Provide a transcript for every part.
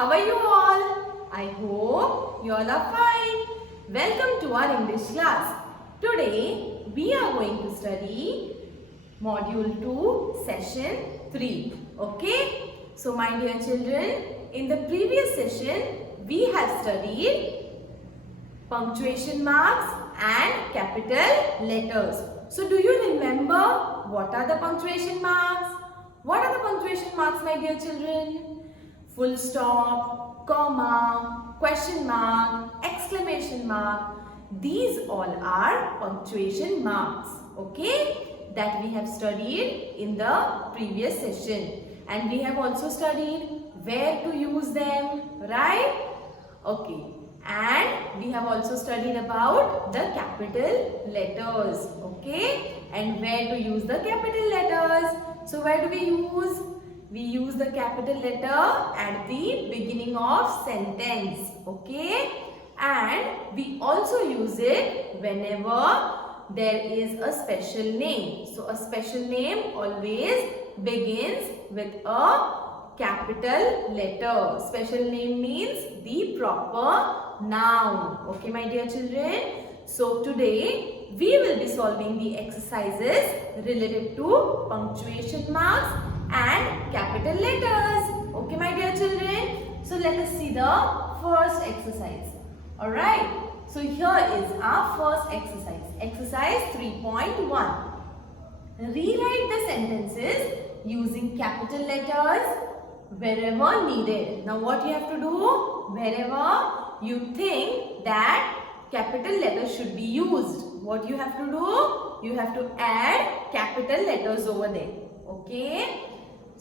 How are you all? I hope you all are fine. Welcome to our English class. Today we are going to study Module 2, Session 3. Okay? So my dear children, in the previous session we have studied punctuation marks and capital letters. So do you remember what are the punctuation marks? What are the punctuation marks, my dear children? Full stop, comma, question mark, exclamation mark. These all are punctuation marks, okay, that we have studied in the previous session. And we have also studied where to use them, right? Okay. And we have also studied about the capital letters, okay, and where to use the capital letters. So where do we use? We use the capital letter at the beginning of sentence, okay, and we also use it whenever there is a special name. So a special name always begins with a capital letter. Special name means the proper noun, okay, my dear children. So today we will be solving the exercises related to punctuation marks and capital letters, okay, my dear children. So let us see the first exercise. Alright, so here is our first exercise. Exercise 3.1. Rewrite the sentences using capital letters wherever needed. Now what you have to do? Wherever you think that capital letters should be used, what you have to do? You have to add capital letters over there, okay.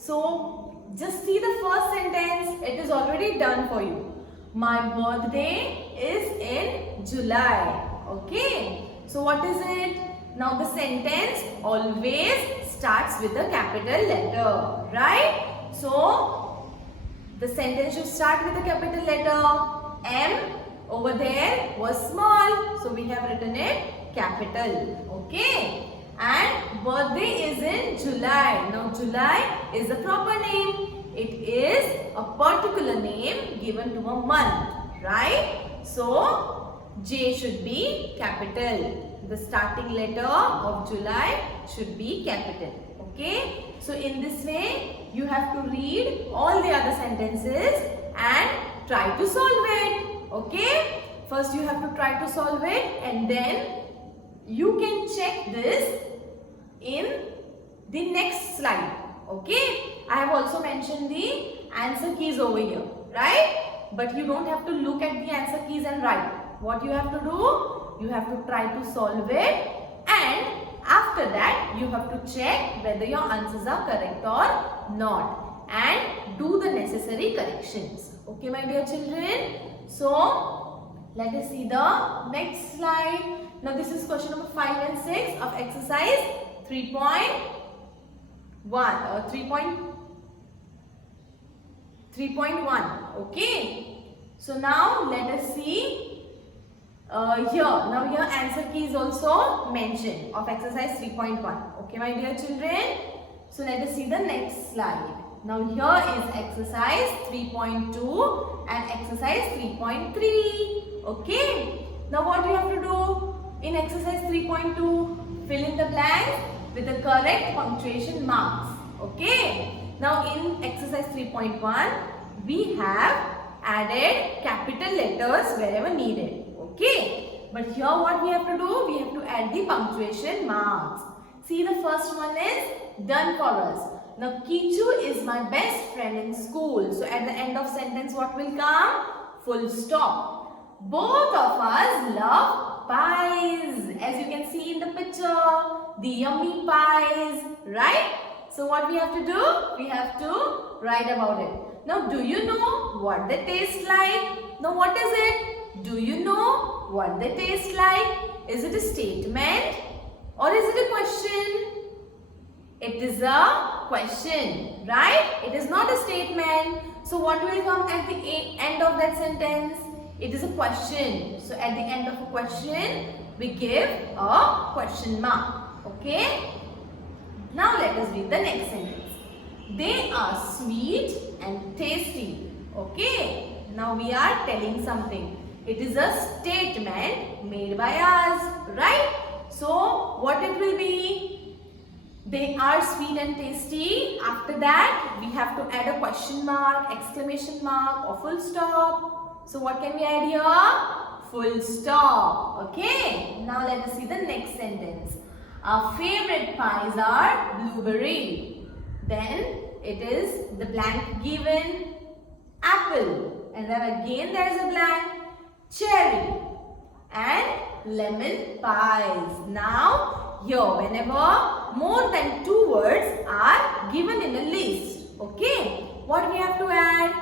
So just see the first sentence. It is already done for you. My birthday is in July, okay. So what is it? Now the sentence always starts with a capital letter, right? So the sentence should start with a capital letter. M over there was small, so we have written it capital, okay. And birthday is in July. Now July is a proper name. It is a particular name given to a month, right? So J should be capital. The starting letter of July should be capital, okay. So in this way you have to read all the other sentences and try to solve it, okay. First you have to try to solve it and then you can check this in the next slide, okay. I have also mentioned the answer keys over here, right? But you don't have to look at the answer keys and write. What you have to do? You have to try to solve it and after that you have to check whether your answers are correct or not and do the necessary corrections, okay, my dear children. So let us see the next slide. Now this is question number 5 and 6 of exercise 3.1 or 3.1, okay. So now let us see here. Now here answer key is also mentioned of exercise 3.1, okay, my dear children. So let us see the next slide. Now here is exercise 3.2 and exercise 3.3, okay. Now what you have to do in exercise 3.2? Fill in the blanks with the correct punctuation marks, okay. Now in exercise 3.1 we have added capital letters wherever needed, okay. But here what we have to do? We have to add the punctuation marks. See, the first one is done for us. Now Kichu is my best friend in school. So at the end of sentence what will come? Full stop. Both of us love pies. As you can see in the picture, the yummy pies, right? So what we have to do? We have to write about it. Now do you know what they taste like? Now what is it? Do you know what they taste like? Is it a statement or is it a question? It is a question, right? It is not a statement. So what will come at the end of that sentence? It is a question. So at the end of a question, we give a question mark, okay? Now let us read the next sentence. They are sweet and tasty. Okay, now we are telling something. It is a statement made by us, right? So what it will be? They are sweet and tasty. After that, we have to add a question mark, exclamation mark or full stop. So what can we add here? Full stop. Okay. Now let us see the next sentence. Our favorite pies are blueberry. Then it is the blank given apple. And then again there is a blank cherry and lemon pies. Now here whenever more than 2 words are given in a list, okay, what we have to add?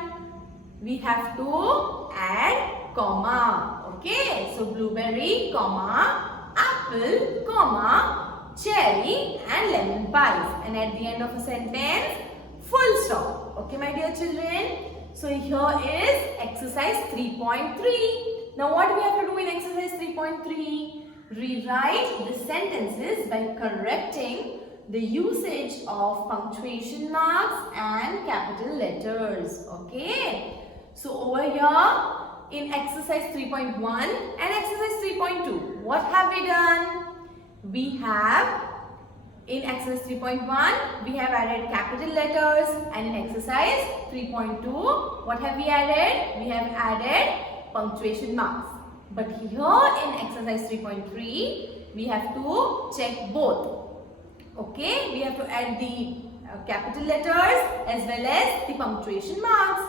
We have to add comma. Okay, so blueberry, comma, apple, comma, cherry and lemon pies. And at the end of a sentence, full stop. Okay, my dear children. So here is exercise 3.3. Now what we have to do in exercise 3.3? Rewrite the sentences by correcting the usage of punctuation marks and capital letters. Okay. So over here in exercise 3.1 and exercise 3.2, what have we done? We have in exercise 3.1, we have added capital letters, and in exercise 3.2, what have we added? We have added punctuation marks. But here in exercise 3.3, we have to check both. Okay, we have to add the capital letters as well as the punctuation marks.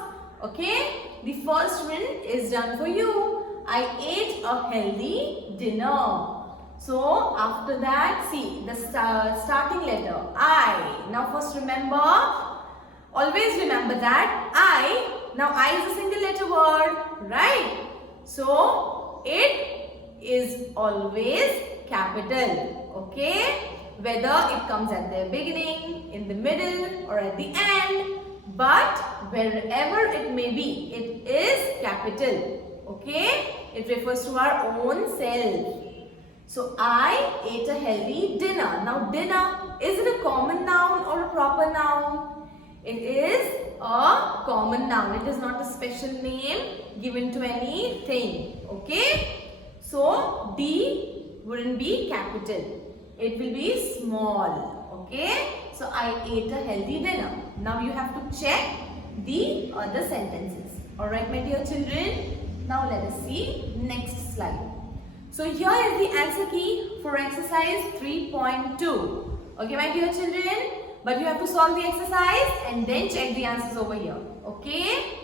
Okay, the first one is done for you. I ate a healthy dinner. So after that, see the starting letter I. Now first remember, always remember that I. Now I is a single letter word, right? So it is always capital, okay? Whether it comes at the beginning, in the middle or at the end, but wherever it may be, it is capital, okay? It refers to our own self. So I ate a healthy dinner. Now dinner, is it a common noun or a proper noun? It is a common noun. It is not a special name given to anything. Okay. So D wouldn't be capital. It will be small. Okay. So I ate a healthy dinner. Now you have to check the other sentences. Alright my dear children. Now let us see next slide. So here is the answer key for exercise 3.2. Okay my dear children. But you have to solve the exercise and then check the answers over here. Okay.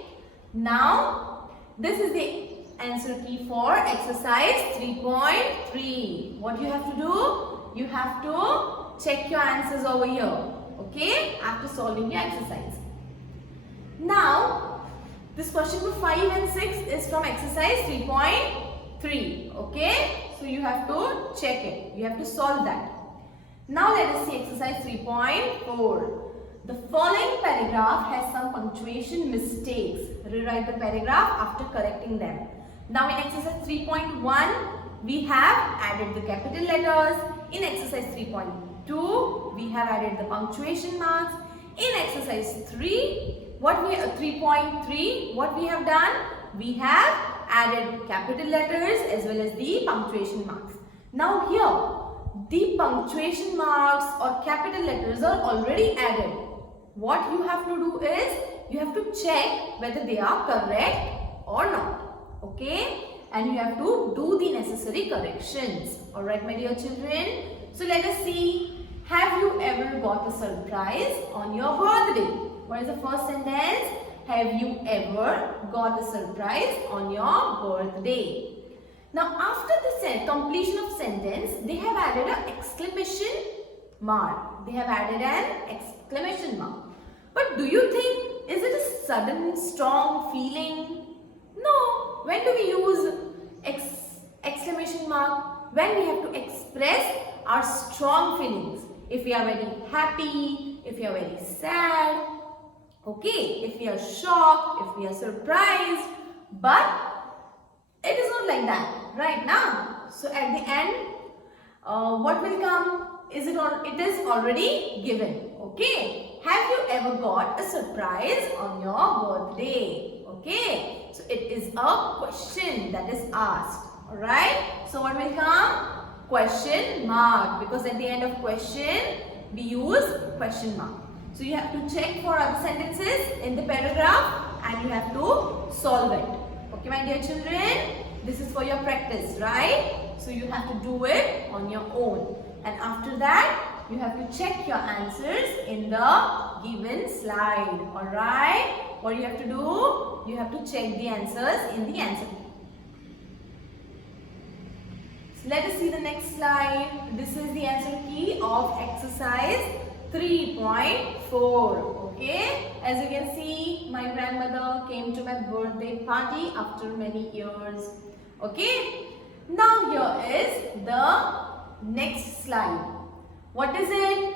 Now this is the answer key for exercise 3.3. What you have to do? You have to check your answers over here. Okay. After solving your exercise. Now this question number 5 and 6 is from exercise 3.3. Okay. So you have to check it. You have to solve that. Now let us see exercise 3.4. The following paragraph has some punctuation mistakes. Rewrite the paragraph after correcting them. Now in exercise 3.1, we have added the capital letters. In exercise 3.2, we have added the punctuation marks. In exercise 3.3, what we have done? We have added capital letters as well as the punctuation marks. Now here, the punctuation marks or capital letters are already added. What you have to do is, you have to check whether they are correct or not. Okay? And you have to do the necessary corrections. Alright my dear children. So let us see. Have you ever got a surprise on your birthday? What is the first sentence? Have you ever got a surprise on your birthday? Now after the completion of sentence, they have added an exclamation mark. They have added an exclamation mark. But do you think, is it a sudden strong feeling? No. When do we use exclamation mark? When we have to express our strong feelings. If we are very happy, if we are very sad, okay, if we are shocked, if we are surprised, but it is not like that, right now. So at the end, what will come? It is already given, okay. have you ever got a surprise on your birthday? Okay, so it is a question that is asked. Alright, so what will come? Question mark, because at the end of question we use question mark. So you have to check for other sentences in the paragraph and you have to solve it. Okay, my dear children, this is for your practice, right? So you have to do it on your own, and after that you have to check your answers in the given slide. Alright, what you have to do? You have to check the answers in the answer key. So let us see the next slide. This is the answer key of exercise 3.4. Okay, as you can see, my grandmother came to my birthday party after many years. Okay, now here is the next slide. What is it?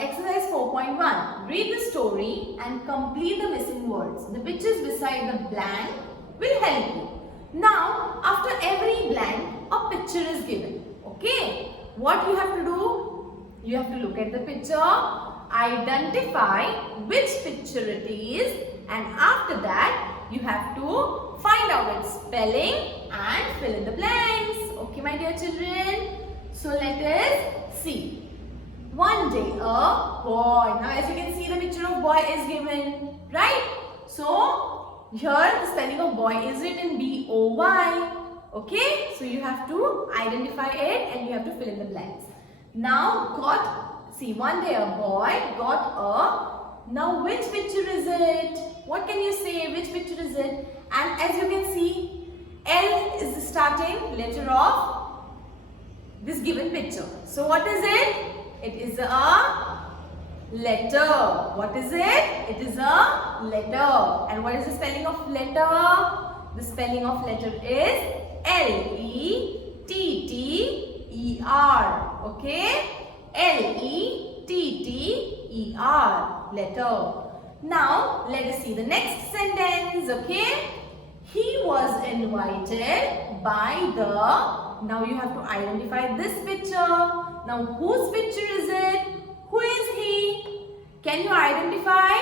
Exercise 4.1. Read the story and complete the missing words. The pictures beside the blank will help you. Now, after every blank, a picture is given. Okay, what you have to do? You have to look at the picture, identify which picture it is, and after that, you have to find out its spelling and fill in the blanks. Okay, my dear children. So let us see. One day a boy. Now as you can see, the picture of boy is given, right? So here the spelling of boy is written B-O-Y. Okay, so you have to identify it and you have to fill in the blanks. Now one day a boy got a. Now which picture is it? What can you say? Which picture is it? And as you can see, L is the starting letter of this given picture. So what is it? It is a letter. What is it? It is a letter. And what is the spelling of letter? The spelling of letter is L-E-T-T-E-R. Okay? L-E-T-T-E-R. Letter. Now let us see the next sentence. Okay? He was invited by the. Now you have to identify this picture. Now whose picture is it? Who is he? Can you identify?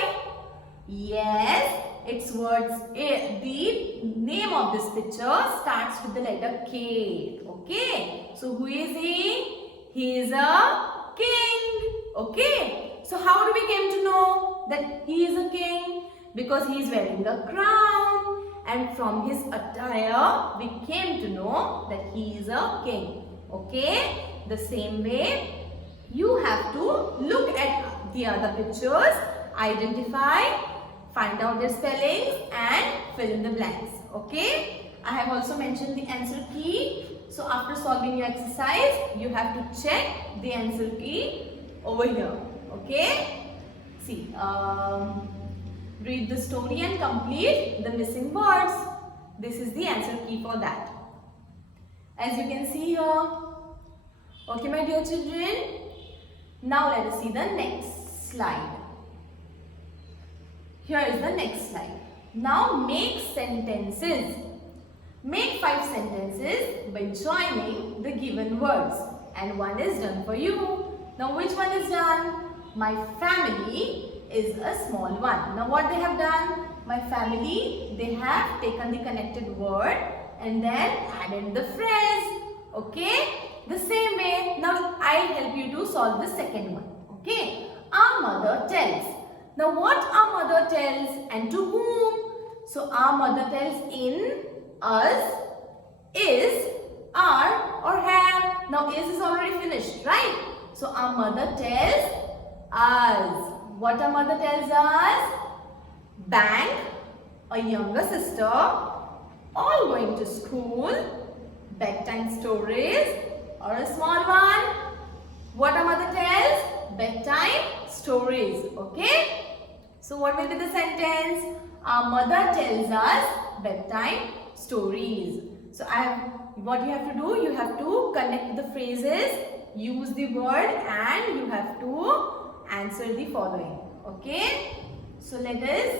Yes, its words. The name of this picture starts with the letter K. Okay. So who is he? He is a king. Okay. So how do we came to know that he is a king? Because he is wearing a crown. And from his attire, we came to know that he is a king. Okay? The same way, you have to look at the other pictures, identify, find out their spellings and fill in the blanks. Okay? I have also mentioned the answer key. So after solving your exercise, you have to check the answer key over here. Okay? See, read the story and complete the missing words. This is the answer key for that. As you can see here. Okay, my dear children. Now let us see the next slide. Here is the next slide. Now make sentences. Make 5 sentences by joining the given words. And one is done for you. Now which one is done? My family is a small one. Now what they have done? My family, they have taken the connected word and then added the phrase. Okay? The same way, now I'll help you to solve the second one. Okay? Our mother tells. Now what our mother tells and to whom? So our mother tells in, us, is, are or have. Now is already finished, right? So our mother tells us. What our mother tells us? Bank, a younger sister, all going to school, bedtime stories, or a small one. What our mother tells? Bedtime stories. Okay? So what will be the sentence? Our mother tells us bedtime stories. So what you have to do? You have to connect the phrases, use the word, and you have to answer the following. Okay? So let us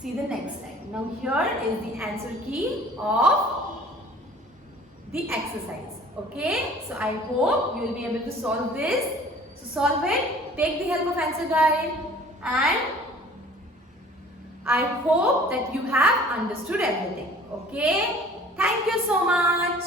see the next slide. Now here is the answer key of the exercise. Okay? So I hope you will be able to solve this. So solve it, take the help of answer guide, and I hope that you have understood everything. Okay? Thank you so much.